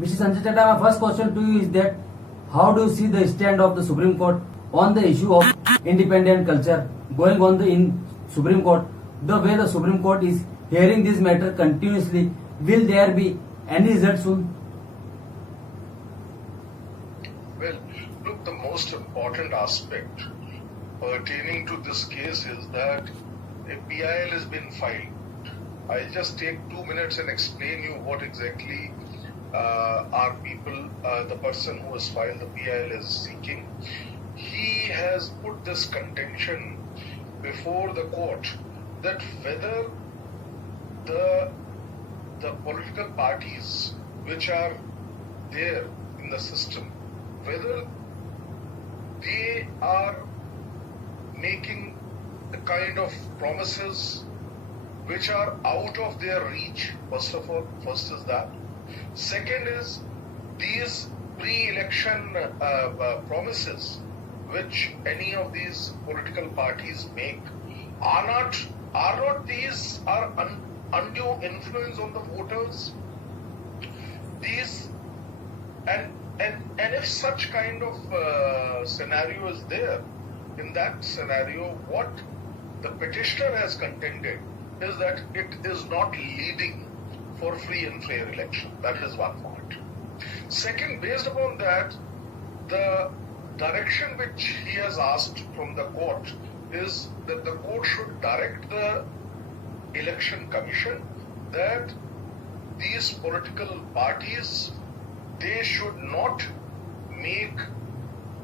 Mr. Sanjay Chadha, my first question to you is that how do you see the stand of the Supreme Court on the issue of independent culture going on in Supreme Court? The way the Supreme Court is hearing this matter continuously, will there be any result soon? Well, look, the most important aspect pertaining to this case is that a PIL has been filed. I'll just take 2 minutes and explain you what exactly the person who has filed the PIL is seeking. He has put this contention before the court that whether the political parties which are there in the system, whether they are making the kind of promises which are out of their reach. First is that. Second is these pre-election promises which any of these political parties make are not these undue influence on the voters. These and if such kind of scenario is there, in that scenario, what the petitioner has contended is that it is not leading for free and fair election. That is one point. Second, based upon that, the direction which he has asked from the court is that the court should direct the election commission that these political parties, they should not make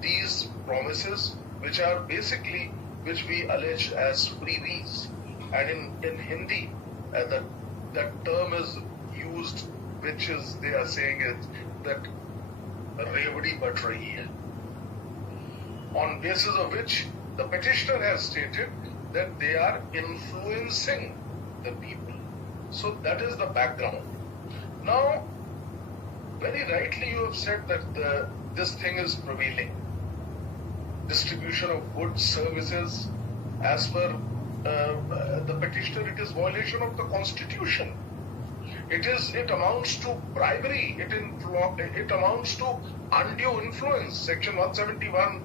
these promises which are basically, which we allege as freebies. And in Hindi, that term is used, which is, they are saying it, that revdi but rahi hai. On basis of which the petitioner has stated that they are influencing the people. So that is the background. Now, very rightly you have said that this thing is prevailing. Distribution of goods, services, as per the petitioner, it is violation of the constitution. It amounts to bribery. It amounts to undue influence. Section 171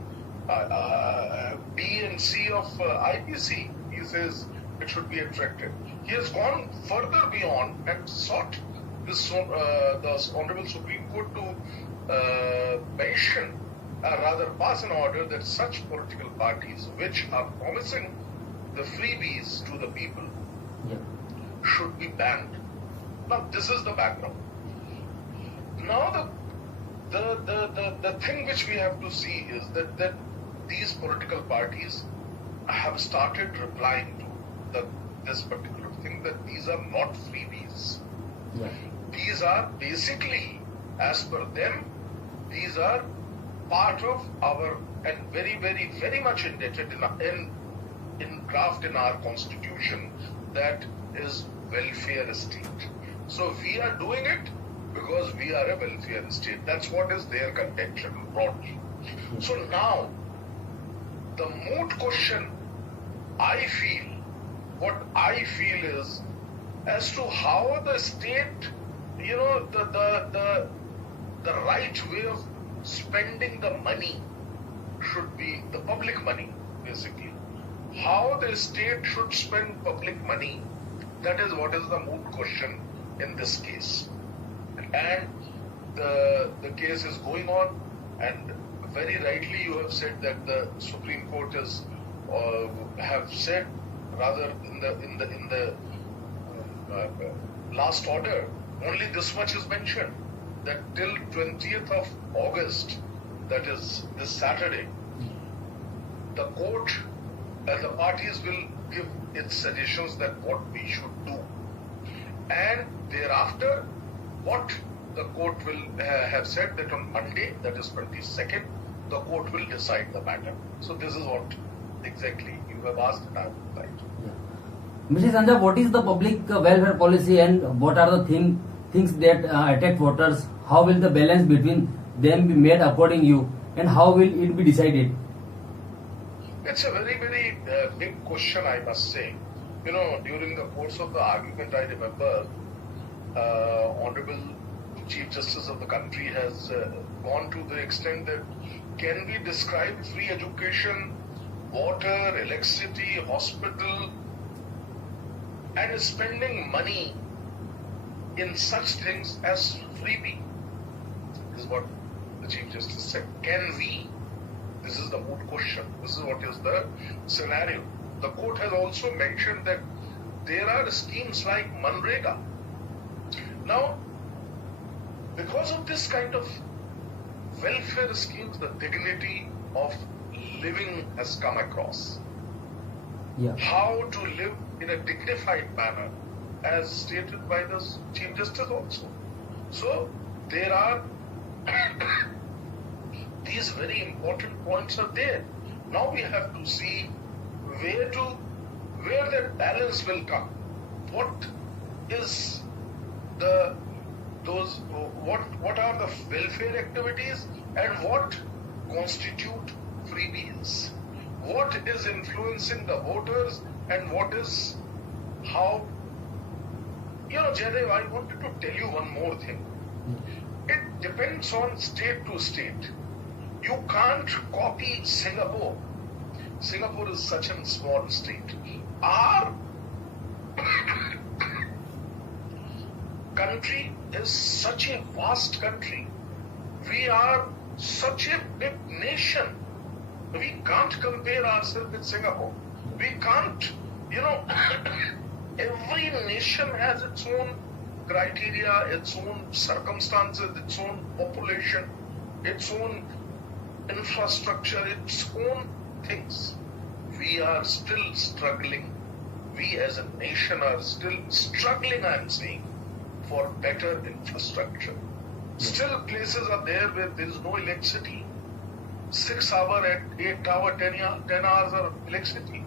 B and C of IPC. He says it should be attracted. He has gone further beyond and sought this the Honorable Supreme Court to mention, rather pass an order that such political parties which are promising the freebies to the people should be banned. Now, this is the background. Now, the thing which we have to see is that these political parties have started replying to this particular thing, that these are not freebies. Yeah. These are basically, as per them, these are part of our, and very, very, very much indebted in draft in our constitution, that is welfare state. So we are doing it because we are a welfare state. That's what is their contention broadly. So now, the moot question, what I feel is, as to how the state, the right way of spending the money should be the public money, basically. How the state should spend public money, that is what is the moot question in this case. And the case is going on, and very rightly you have said that the Supreme Court has have said, rather in the last order, only this much is mentioned, that till 20th of August, that is this Saturday, the court, the parties will give its suggestions that what we should do. And thereafter, what the court will have said that on Monday, that is 22nd, the court will decide the matter. So this is what exactly you have asked and I have replied. Mr. Sanjay, what is the public welfare policy and what are the things that attack voters? How will the balance between them be made according to you, and how will it be decided? It's a very, very big question, I must say. During the course of the argument, I remember Honorable Chief Justice of the country has gone to the extent that can we describe free education, water, electricity, hospital, and spending money in such things as freebie? This is what the Chief Justice said. Can we? This is the moot question. This is what is the scenario. The court has also mentioned that there are schemes like Manrega. Now, because of this kind of welfare schemes, the dignity of living has come across. Yeah. How to live in a dignified manner, as stated by the Chief Justice also. So, there are these very important points are there. Now we have to see where that balance will come. What is what are the welfare activities and what constitute freebies? What is influencing the voters and what is how? Jaidev, I wanted to tell you one more thing. It depends on state to state. You can't copy Singapore. Singapore is such a small state. Our country is such a vast country. We are such a big nation. We can't compare ourselves with Singapore. We can't, every nation has its own criteria, its own circumstances, its own population, its own infrastructure, its own things. We are still struggling. We as a nation are still struggling, I am saying, for better infrastructure. Still places are there where there is no electricity. 6 hour and 8 hour, 10 hours of electricity.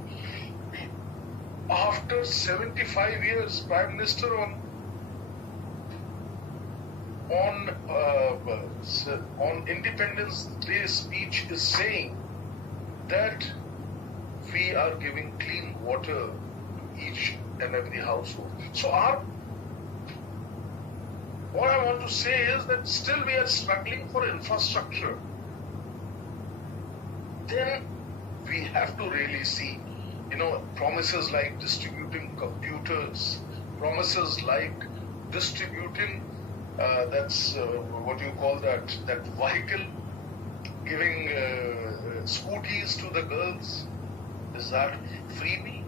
After 75 years, Prime Minister on Independence Day speech is saying that we are giving clean water to each and every household. So what I want to say is that still we are struggling for infrastructure. Then we have to really see, promises like distributing computers, promises like distributing what you call that vehicle, giving scooties to the girls. Is that freebie?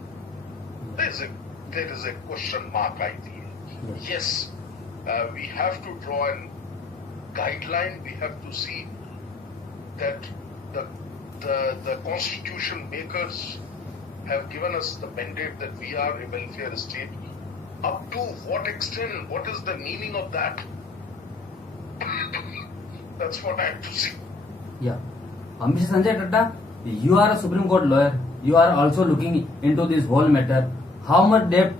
There is a question mark, I feel. Yes, we have to draw a guideline. We have to see that the constitution makers have given us the mandate that we are a welfare state. Up to what extent? What is the meaning of that? That's what I have to see. Yeah. Mr. Sanjay Chadha, you are a Supreme Court lawyer. You are also looking into this whole matter. How much debt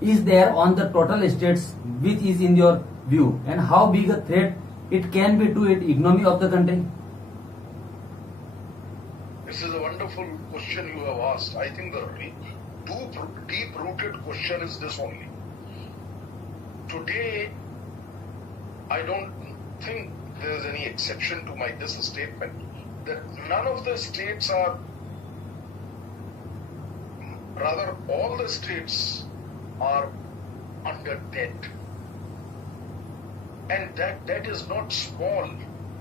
is there on the total estates, which is in your view, and how big a threat it can be to the economy of the country? This is a wonderful question you have asked. I think the deep-rooted question is this only. Today, I don't think there is any exception to this statement that none of the states are, rather all the states are under debt. And that debt is not small.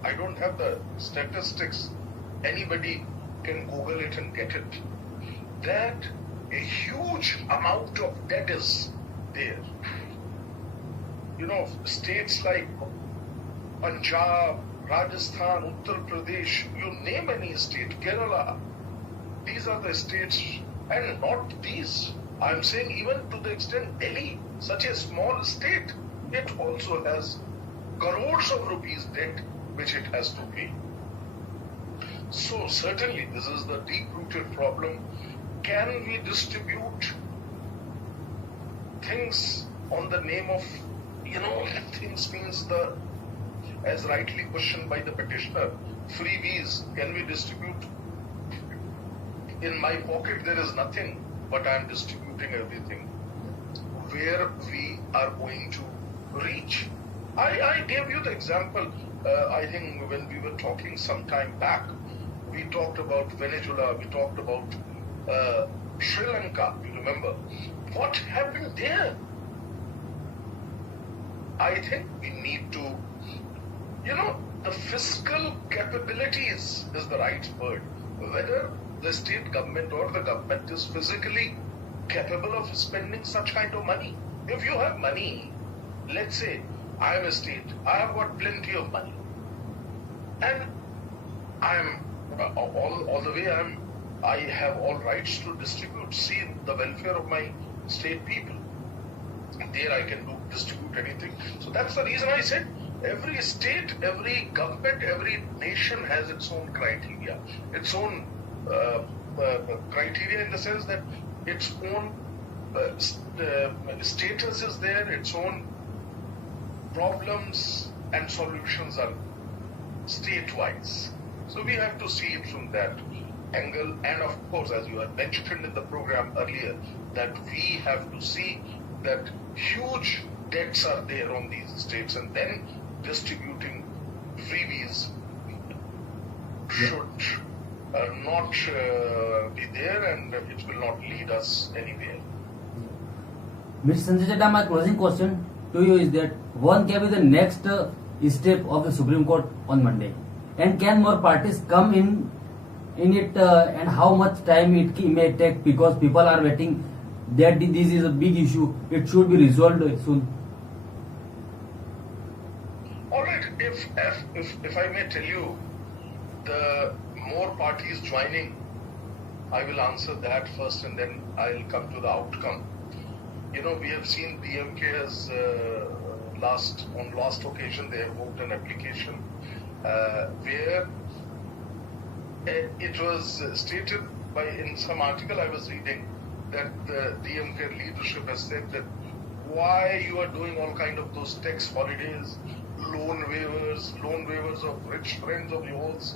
I don't have the statistics. Anybody can Google it and get it. That a huge amount of debt is there. States like Punjab, Rajasthan, Uttar Pradesh, you name any state, Kerala, these are the states, and not these. I'm saying even to the extent Delhi, such a small state, it also has crores of rupees debt which it has to pay. So certainly this is the deep-rooted problem. Can we distribute things on the name of, things means as rightly questioned by the petitioner, freebies, can we distribute? In my pocket there is nothing, but I am distributing everything. Where we are going to reach? I gave you the example, I think when we were talking some time back, we talked about Venezuela, we talked about Sri Lanka, you remember. What happened there? I think we need to, the fiscal capabilities is the right word. Whether the state government or the government is physically capable of spending such kind of money. If you have money, let's say I am a state, I have got plenty of money, and I am all the way I have all rights to distribute, see the welfare of my state people. There I can distribute anything. So that's the reason I said every state, every government, every nation has its own criteria, its own criteria in the sense that its own status is there, its own problems and solutions are state-wise. So we have to see it from that angle, and of course, as you had mentioned in the program earlier, that we have to see that huge debts are there on these states, and then distributing freebies should not be there, and it will not lead us anywhere. Mr. Sanjay Chadha, my closing question to you is that one can be the next step of the Supreme Court on Monday, and can more parties come in it, and how much time it may take, because people are waiting that this is a big issue, it should be resolved soon. Alright, if I may tell you, the more parties joining, I will answer that first and then I'll come to the outcome. We have seen DMK as on last occasion they have moved an application where it was stated in some article I was reading that the DMK leadership has said that why you are doing all kind of those tax holidays, loan waivers of rich friends of yours,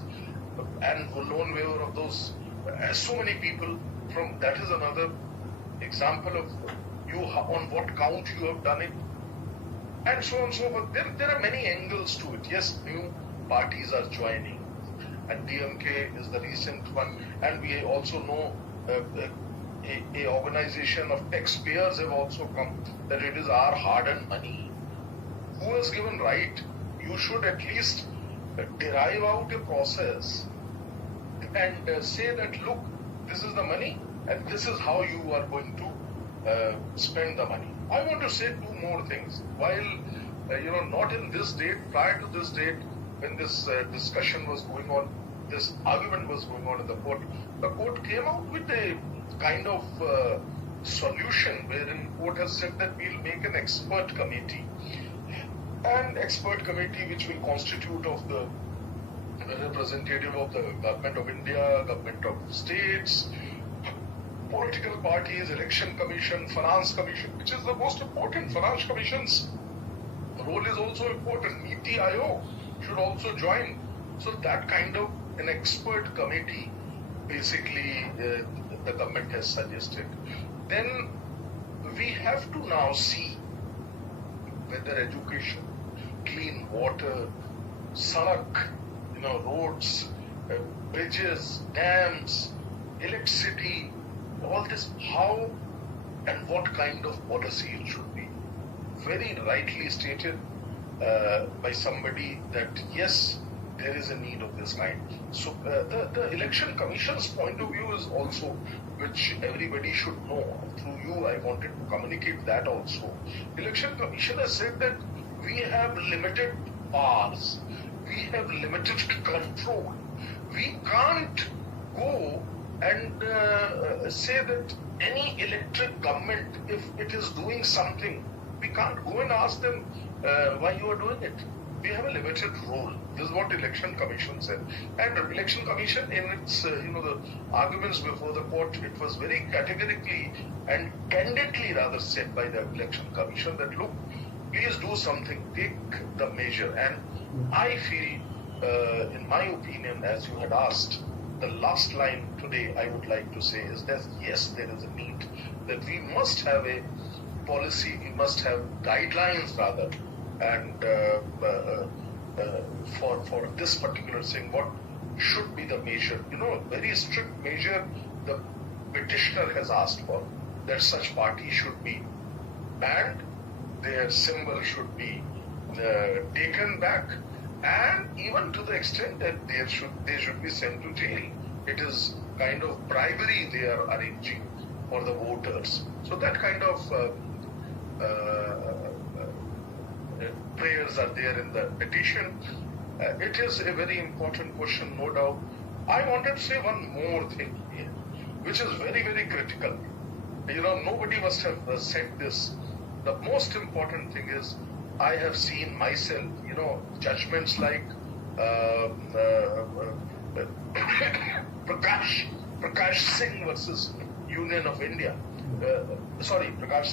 and loan waiver of those so many people. From that is another example of you on what count you have done it, and so on and so forth. There are many angles to it. Yes, new parties are joining, and DMK is the recent one, and we also know a organization of taxpayers have also come, that it is our hard-earned money. Who has given right? You should at least derive out a process and say that, look, this is the money and this is how you are going to spend the money. I want to say two more things. While, not in this date, prior to this date, when this discussion was going on, this argument was going on in the court came out with a kind of solution wherein court has said that we'll make an expert committee. An expert committee which will constitute of the representative of the Government of India, Government of States, political parties, Election Commission, Finance Commission, which is the most important. Finance Commission's role is also important. Niti Aayog should also join. So that kind of an expert committee basically the government has suggested. Then we have to now see whether education, clean water, sadak, roads, bridges, dams, electricity, all this, how and what kind of policy it should be. Very rightly stated by somebody that yes, there is a need of this kind. So the Election Commission's point of view is also, which everybody should know. Through you, I wanted to communicate that also. Election Commission has said that we have limited powers, we have limited control. We can't go and say that any elected government, if it is doing something, we can't go and ask them why you are doing it. We have a limited role. This is what Election Commission said. And the Election Commission, in its the arguments before the court, it was very categorically and candidly rather said by the Election Commission that, look, please do something, take the measure. And I feel, in my opinion, as you had asked, the last line today I would like to say is that yes, there is a need, that we must have a policy, we must have guidelines rather, and for this particular thing, what should be the measure? Very strict measure the petitioner has asked for, that such party should be banned, their symbol should be taken back, and even to the extent that they should be sent to jail. It is kind of bribery they are arranging for the voters. So that kind of prayers are there in the petition. It is a very important question, no doubt. I wanted to say one more thing here, which is very, very critical. Nobody must have said this. The most important thing is, I have seen myself, judgments like Prakash Singh versus Union of India. Prakash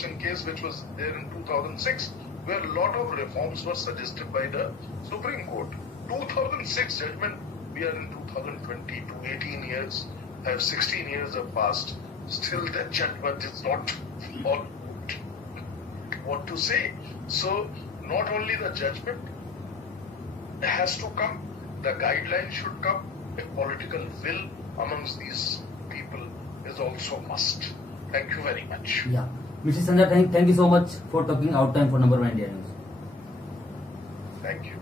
Singh case, which was there in 2006, where a lot of reforms were suggested by the Supreme Court. 2006 judgment, we are in 2020, 18 years, 16 years have passed. Still the judgment is not all what to say. So not only the judgment has to come, the guidelines should come. A political will amongst these people is also must. Thank you very much. Yeah. Mr. Sanjay, thank you so much for taking out time for Number One India News. Thank you.